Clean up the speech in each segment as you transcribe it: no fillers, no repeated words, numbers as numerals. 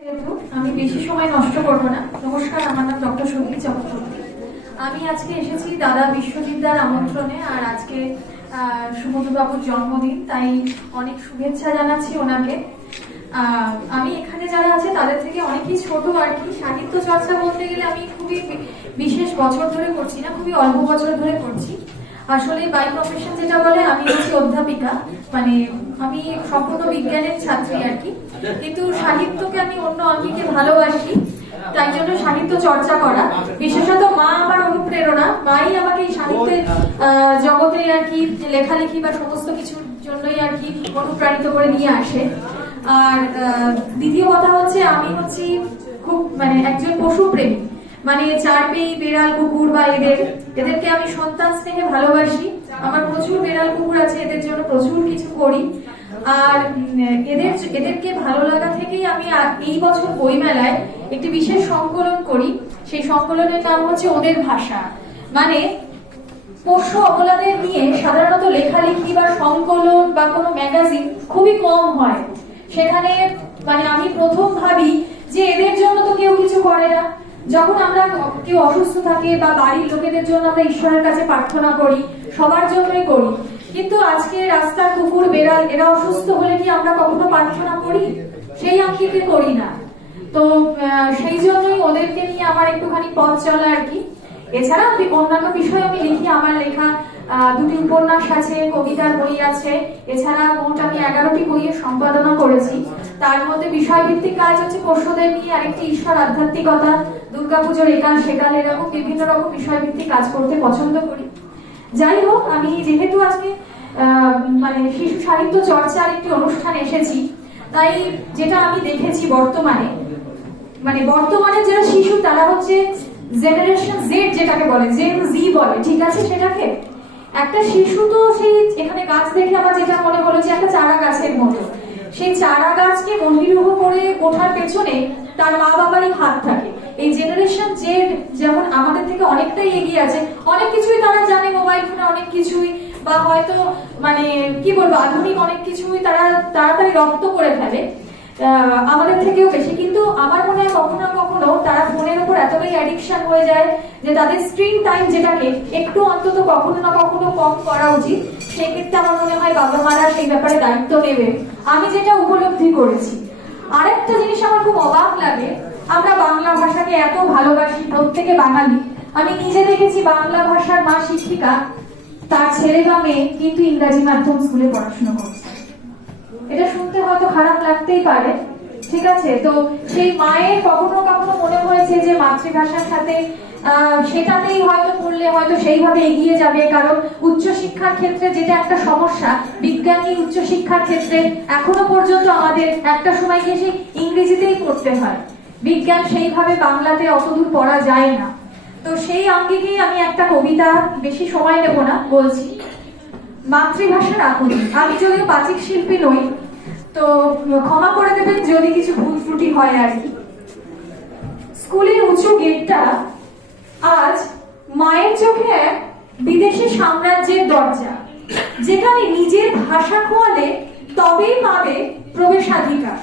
আমি বেশি সময় নষ্ট করব না। নমস্কার, আমার নাম ডক্টর সঙ্গীত চক্রবর্তী। আমি আজকে এসেছি দাদা বিশ্ববিদ্যার আমন্ত্রণে। আর আজকে সুমধুবাবুর জন্মদিন, তাই অনেক শুভেচ্ছা জানাচ্ছি ওনাকে। আমি এখানে যারা আছে তাদের থেকে অনেকই ছোট আর কি। সাহিত্য চর্চা বলতে গেলে আমি খুবই বিশেষ বছর ধরে করছি না, খুবই অল্প বছর ধরে করছি। আসলে বাই প্রফেশন যেটা বলে, আমি হচ্ছি অধ্যাপিকা, মানে আমি সম্পূর্ণ বিজ্ঞানের ছাত্রী আর কি। কিন্তু সাহিত্যকে আমি অন্য অঙ্গিকে ভালোবাসি, তাই জন্য সাহিত্য চর্চা করা। বিশেষত মা আমার অনুপ্রেরণা, মাই আমাকে এই সাহিত্যের জগতে আর কি লেখালেখি বা সমস্ত কিছুর জন্যই আর কি অনুপ্রাণিত করে নিয়ে আসে। আর দ্বিতীয় কথা হচ্ছে, আমি হচ্ছি খুব একজন পশুপ্রেমী, মানে চারপেই বেড়াল কুকুর বা এদেরকে আমি সন্তান স্নেহে ভালোবাসি। আমার প্রচুর বেড়াল কুকুর আছে, এদের জন্য প্রচুর কিছু করি। আর এদেরকে ভালো লাগা থেকেই আমি এই বছর বইমেলায় একটি বিশেষ সংকলন করি। সেই সংকলনের নাম হচ্ছে ওদের ভাষা। মানে পোষ্য অবলাদের নিয়ে সাধারণত লেখালেখি বা সংকলন বা কোনো ম্যাগাজিন খুবই কম হয়। সেখানে আমি প্রথম ভাবি যে এদের জন্য তো কেউ কিছু করে না। যখন আমরা কেউ অসুস্থ থাকে বা বাড়ির লোকেদের জন্য আমরা ঈশ্বরের কাছে প্রার্থনা করি, সবার জন্যই করি, কিন্তু আজকে রাস্তার কুকুর বেড়াল এরা অসুস্থ হলে কি আমরা কখনো প্রার্থনা করি? সেই আঙ্কিকে করি না। তো সেই জন্যই ওদেরকে নিয়ে আমার একটুখানি পথ চলা আর কি। এছাড়া অন্যান্য বিষয়ে আমি লিখি। আমার লেখা দুটি উপন্যাস আছে, কবিতার বই আছে। এছাড়া মোট আমি 11টি বইয়ের সম্পাদনা করেছি। তার মধ্যে বিষয়ভিত্তিক কাজ হচ্ছে পোষ্যদের নিয়ে, আরেকটি ঈশ্বর আধ্যাত্মিকতা, দুর্গাপুজোর একাল সেকাল, এরকম বিভিন্ন রকম বিষয়ভিত্তিক কাজ করতে পছন্দ করি। যাই হোক, আমি যেহেতু আজকে শিশু সাহিত্য চর্চার একটি অনুষ্ঠান এসেছি, তাই যেটা আমি দেখেছি বর্তমানে যারা শিশু তারা হচ্ছে জেনারেশন জেড, যেটাকে বলে জেন জি বলে, ঠিক আছে? সেটাকে একটা শিশু তো সেই এখানে গাছ দেখে আমার যেটা মনে হলো যে একটা চারা গাছের মতো। সেই চারা গাছকে মহিরূহ করে ওঠার পেছনে তার মা বাবারই হাত থাকে। এই জেনারেশন জেড যেমন আমাদের থেকে অনেকটাই এগিয়ে আছে, অনেক কিছুই তারা জানে, মোবাইল ফোনে অনেক কিছুই, বা হয়তো কি বলবো আধুনিক অনেক কিছুই তারা তাড়াতাড়ি রপ্ত করে ফেলে আমাদের থেকেও বেশি। কিন্তু আমার মনে হয় কখনো না কখনো তারা ফোনের উপর এতটাই অ্যাডিকশন হয়ে যায় যে তাদের স্ক্রিন টাইম যেটাকে একটু অন্তত কখনো না কখনো কম করা উচিত। সেক্ষেত্রে আমার মনে হয় বাবা মারা সেই ব্যাপারে দায়িত্ব নেবে, আমি যেটা উপলব্ধি করেছি। আরেকটা জিনিস আমার খুব অবাক লাগে, আমরা বাংলা ভাষাকে এত ভালোবাসি, প্রত্যেকে বাঙালি। আমি নিজে দেখেছি বাংলা ভাষার মা শিক্ষিকা, তার ছেলে বা মেয়ে কিন্তু ইংরাজি মাধ্যম স্কুলে পড়াশোনা করছে। এটা শুনতে হয়তো খারাপ লাগতেই পারে, ঠিক আছে? তো সেই মায়ের কখনো কখনো মনে হয়েছে যে মাতৃভাষার সাথে সেটাতেই হয়তো পড়লে হয়তো সেইভাবে এগিয়ে যাবে। কারণ উচ্চশিক্ষার ক্ষেত্রে যেটা একটা সমস্যা, বিজ্ঞানী উচ্চশিক্ষার ক্ষেত্রে এখনো পর্যন্ত আমাদের একটা সময় গিয়ে সেই ইংরেজিতেই পড়তে হয়, বিজ্ঞান সেইভাবে বাংলাতে অতদূর পড়া যায় না। তো সেই আঙ্গিকেই আমি একটা কবিতা, বেশি সময় নেব না, বলছি। মাতৃভাষার আকুতি। আমি যদিও বাচিক শিল্পী নই, তো ক্ষমা করে দেবেন যদি কিছু ভুল ত্রুটি হয় আর কি। স্কুলের উঁচু গেটটা আজ মায়ের চোখে এক বিদেশি সাম্রাজ্যের দরজা, যেখানে নিজের ভাষা খোয়ালে তবেই পাবে প্রবেশাধিকার।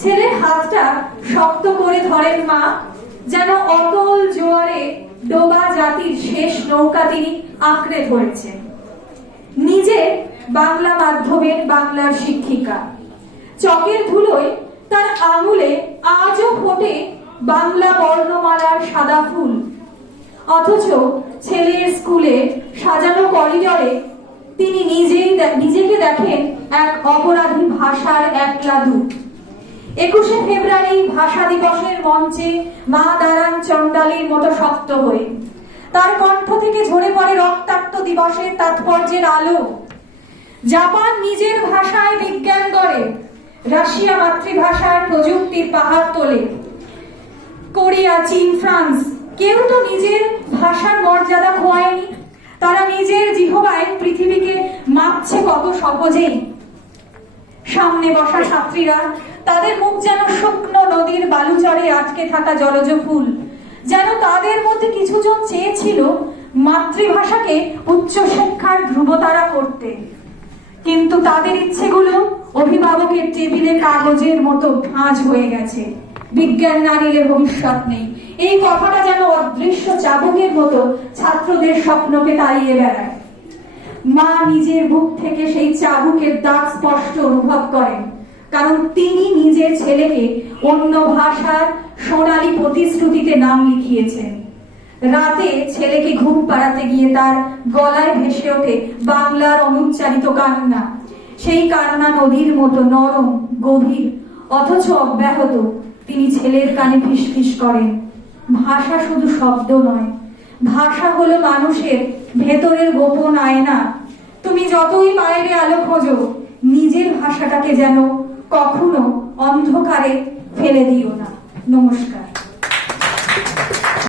ছেলের হাতটা শক্ত করে ধরেন মা, যেন অতল জোয়ারে ডোবা জাতির শেষ নৌকা তিনি আঁকড়ে ধরেছেন। নিজে বাংলা মাধ্যমের বাংলার শিক্ষিকা, চকের ধুলোয় তার আঙুলে আজও ফোটে বাংলা বর্ণমালার সাদা ফুল। অথচ ছেলের স্কুলে সাজানো করিডরে তিনি নিজেকে দেখেন এক অপরাধী ভাষার একলা দূত। 21শে ফেব্রুয়ারি ভাষা দিবসের মঞ্চে মা দাঁড়ান চণ্ডালীর মতো শক্ত হয়ে। তার কণ্ঠ থেকে ঝরে পড়ে রক্তাক্ত দিবসের তাৎপর্যের আলো। জাপান নিজের ভাষায় বিজ্ঞান গড়ে, রাশিয়া মাতৃভাষার প্রযুক্তির পাহাড় তোলে। কোরিয়া, চীন, ফ্রান্স কেউ তো নিজের ভাষার মর্যাদা খোয়ায়নি। তারা নিজের জিহ্বায় পৃথিবীকে মাপছে কত সহজেই। সামনে বসা ছাত্রীরা, তাদের মুখ যেন শুকনো নদীর বালুচরে আটকে থাকা জলজ ফুল। যেন তাদের মধ্যে কিছুজন চেয়েছিল মাতৃভাষাকে উচ্চশিক্ষার ধ্রুবতারা করতে। কিন্তু তাদের ইচ্ছেগুলো অভিভাবকের টেবিলে কাগজের মতো ভাঁজ হয়ে গেছে। বিজ্ঞান না নিলে ভবিষ্যৎ নেই, এই কথাটা যেন অদৃশ্য চাবুকের মতো ছাত্রদের স্বপ্নকে তাড়িয়ে বেড়ায়। মা নিজের বুক থেকে সেই চাবুকের দাগ স্পষ্ট অনুভব করেন, কারণ তিনি নিজের ছেলেকে অন্য ভাষার সোনালী প্রতিশ্রুতিতে নাম লিখিয়েছেন। রাতে ছেলেকে ঘুম পাড়াতে গিয়ে তার গলায় ভেসে ওঠে বাংলার অনুচ্চারিত কান্না। সেই কান্না নদীর মতো নরম, গভীর, অথচ অব্যাহত। তিনি ছেলের কানে ফিসফিস করেন, ভাষা শুধু শব্দ নয়, ভাষা হলো মানুষের ভেতরের গোপন আয়না। তুমি যতই বাইরে আলো খোঁজো, নিজের ভাষাটাকে যেন কখনো অন্ধকারে ফেলে দিও না। নমস্কার।